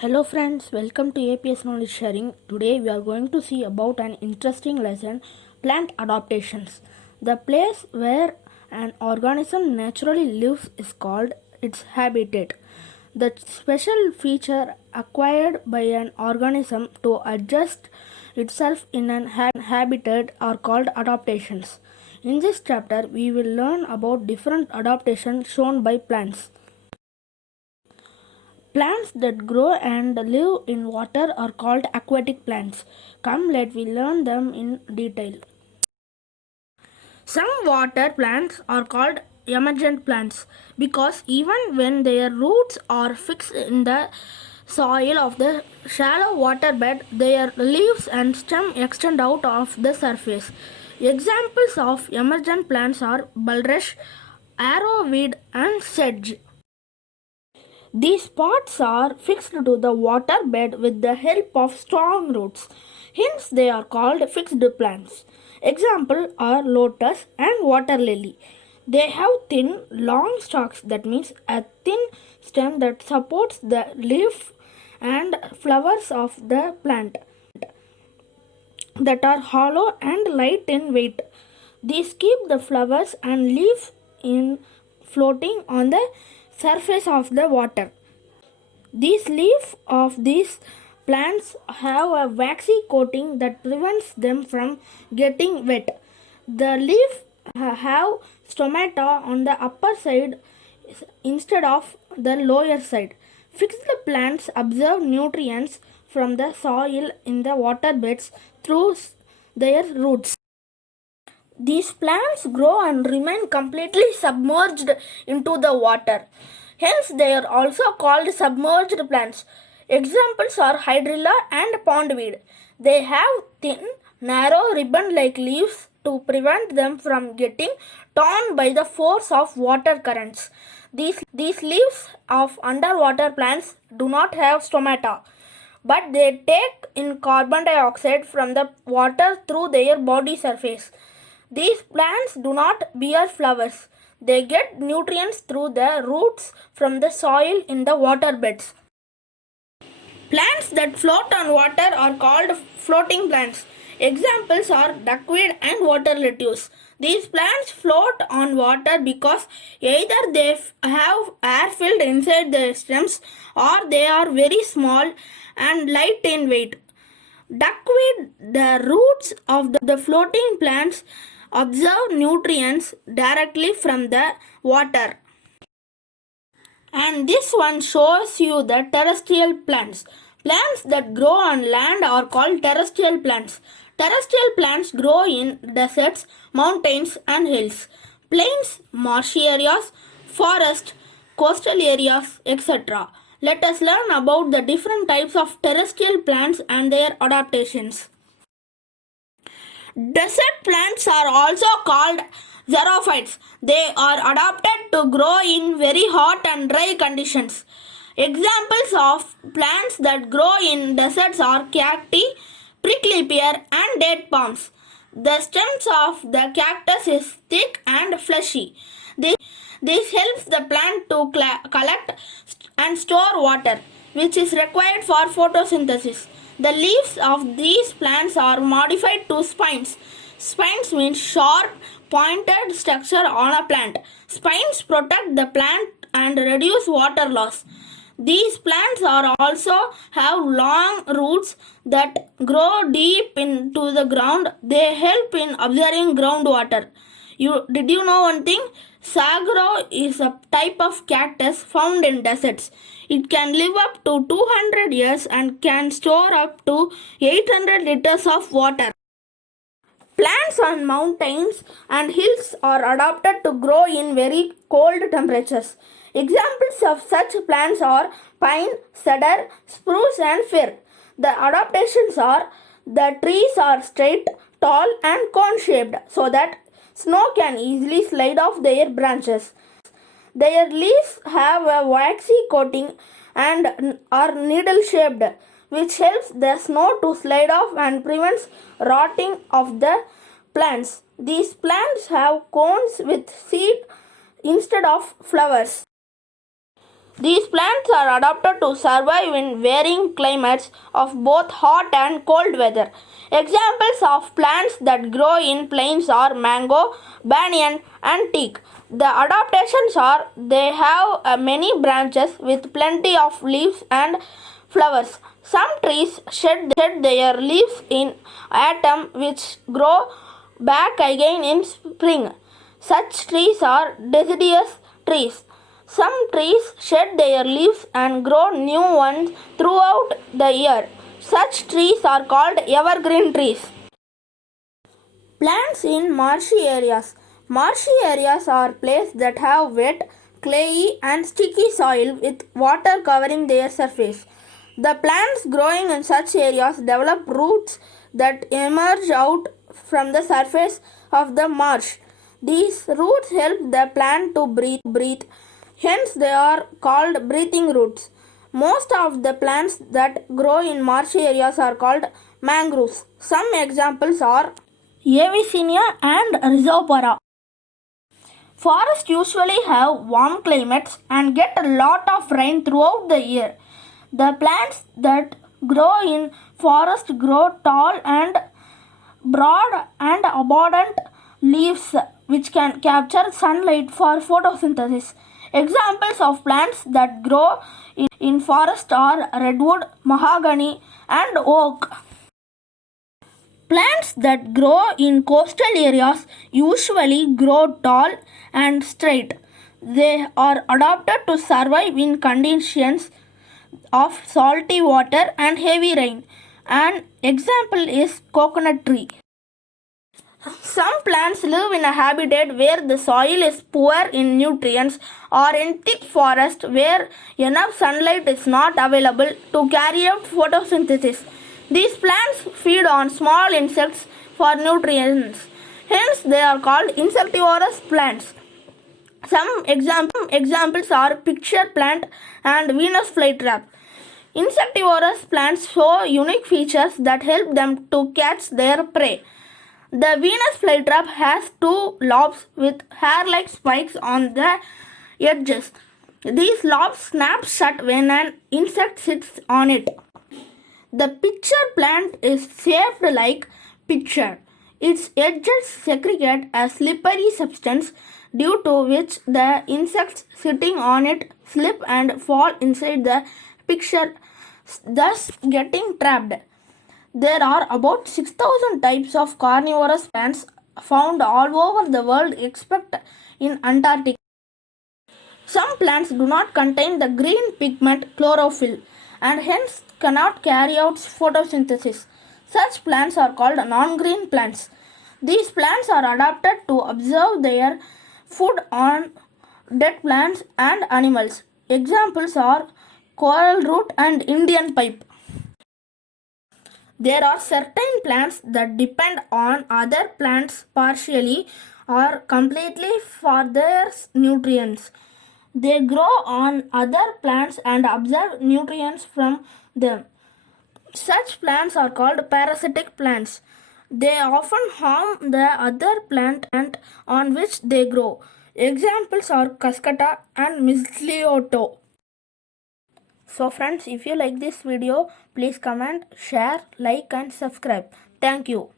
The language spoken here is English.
Hello friends, welcome to APS Knowledge Sharing. Today we are going to see about an interesting lesson, plant adaptations. The place where an organism naturally lives is called its habitat. The special feature acquired by an organism to adjust itself in an habitat are called adaptations. In this chapter, we will learn about different adaptations shown by plants. Plants that grow and live in water are called aquatic plants. Come, let me learn them in detail. Some water plants are called emergent plants because even when their roots are fixed in the soil of the shallow water bed, their leaves and stem extend out of the surface. Examples of emergent plants are bulrush, arrowweed, and sedge. These pots are fixed to the water bed with the help of strong roots. Hence, they are called fixed plants. Example are lotus and water lily. They have thin, long stalks, that means a thin stem that supports the leaf and flowers of the plant, that are hollow and light in weight. These keep the flowers and leaves in floating on the surface of the water. These leaves of these plants have a waxy coating that prevents them from getting wet. The leaves have stomata on the upper side instead of the lower side. Fixed plants absorb nutrients from the soil in the water beds through their roots. These plants grow and remain completely submerged into the water. Hence, they are also called submerged plants. Examples are hydrilla and pondweed. They have thin, narrow ribbon-like leaves to prevent them from getting torn by the force of water currents. These leaves of underwater plants do not have stomata, but they take in carbon dioxide from the water through their body surface. These plants do not bear flowers. They get nutrients through the roots from the soil in the water beds. Plants that float on water are called floating plants. Examples are duckweed and water lettuce. These plants float on water because either they have air filled inside their stems or they are very small and light in weight. Duckweed, the roots of the floating plants absorb nutrients directly from the water. And this one shows you the terrestrial plants. Plants that grow on land are called terrestrial plants. Terrestrial plants grow in deserts, mountains and hills, plains, marshy areas, forests, coastal areas, etc. Let us learn about the different types of terrestrial plants and their adaptations. Desert plants are also called xerophytes. They are adapted to grow in very hot and dry conditions. Examples of plants that grow in deserts are cacti, prickly pear and date palms. The stems of the cactus is thick and fleshy. This helps the plant to collect and store water, which is required for photosynthesis. The leaves of these plants are modified to spines. Spines means sharp, pointed structure on a plant. Spines protect the plant and reduce water loss. These plants are also have long roots that grow deep into the ground. They help in absorbing groundwater. Did you know one thing? Saguaro is a type of cactus found in deserts. It can live up to 200 years and can store up to 800 liters of water. Plants on mountains and hills are adapted to grow in very cold temperatures. Examples of such plants are pine, cedar, spruce and fir. The adaptations are the trees are straight, tall and cone-shaped so that snow can easily slide off their branches. Their leaves have a waxy coating and are needle-shaped, which helps the snow to slide off and prevents rotting of the plants. These plants have cones with seed instead of flowers. These plants are adapted to survive in varying climates of both hot and cold weather. Examples of plants that grow in plains are mango, banyan, and teak. The adaptations are they have many branches with plenty of leaves and flowers. Some trees shed their leaves in autumn, which grow back again in spring. Such trees are deciduous trees. Some trees shed their leaves and grow new ones throughout the year. Such trees are called evergreen trees. Plants in marshy areas. Marshy areas are places that have wet, clayey, and sticky soil with water covering their surface. The plants growing in such areas develop roots that emerge out from the surface of the marsh. These roots help the plant to breathe. Hence, they are called breathing roots. Most of the plants that grow in marshy areas are called mangroves. Some examples are Avicennia and Rhizopora. Forests usually have warm climates and get a lot of rain throughout the year. The plants that grow in forests grow tall and broad and abundant leaves which can capture sunlight for photosynthesis. Examples of plants that grow in forest are redwood, mahogany, and oak. Plants that grow in coastal areas usually grow tall and straight. They are adapted to survive in conditions of salty water and heavy rain. An example is coconut tree. Some plants live in a habitat where the soil is poor in nutrients or in thick forest where enough sunlight is not available to carry out photosynthesis. These plants feed on small insects for nutrients. Hence, they are called insectivorous plants. Some examples are pitcher plant and Venus flytrap. Insectivorous plants show unique features that help them to catch their prey. The Venus flytrap has two lobes with hair-like spikes on the edges. These lobes snap shut when an insect sits on it. The pitcher plant is shaped like pitcher. Its edges secrete a slippery substance due to which the insects sitting on it slip and fall inside the pitcher, thus getting trapped. There are about 6,000 types of carnivorous plants found all over the world except in Antarctica. Some plants do not contain the green pigment chlorophyll and hence cannot carry out photosynthesis. Such plants are called non-green plants. These plants are adapted to absorb their food on dead plants and animals. Examples are coral root and Indian pipe. There are certain plants that depend on other plants partially or completely for their nutrients. They grow on other plants and absorb nutrients from them. Such plants are called parasitic plants. They often harm the other plant on which they grow. Examples are Cuscuta and Mistletoe. So friends, if you like this video, please comment, share, like and subscribe. Thank you.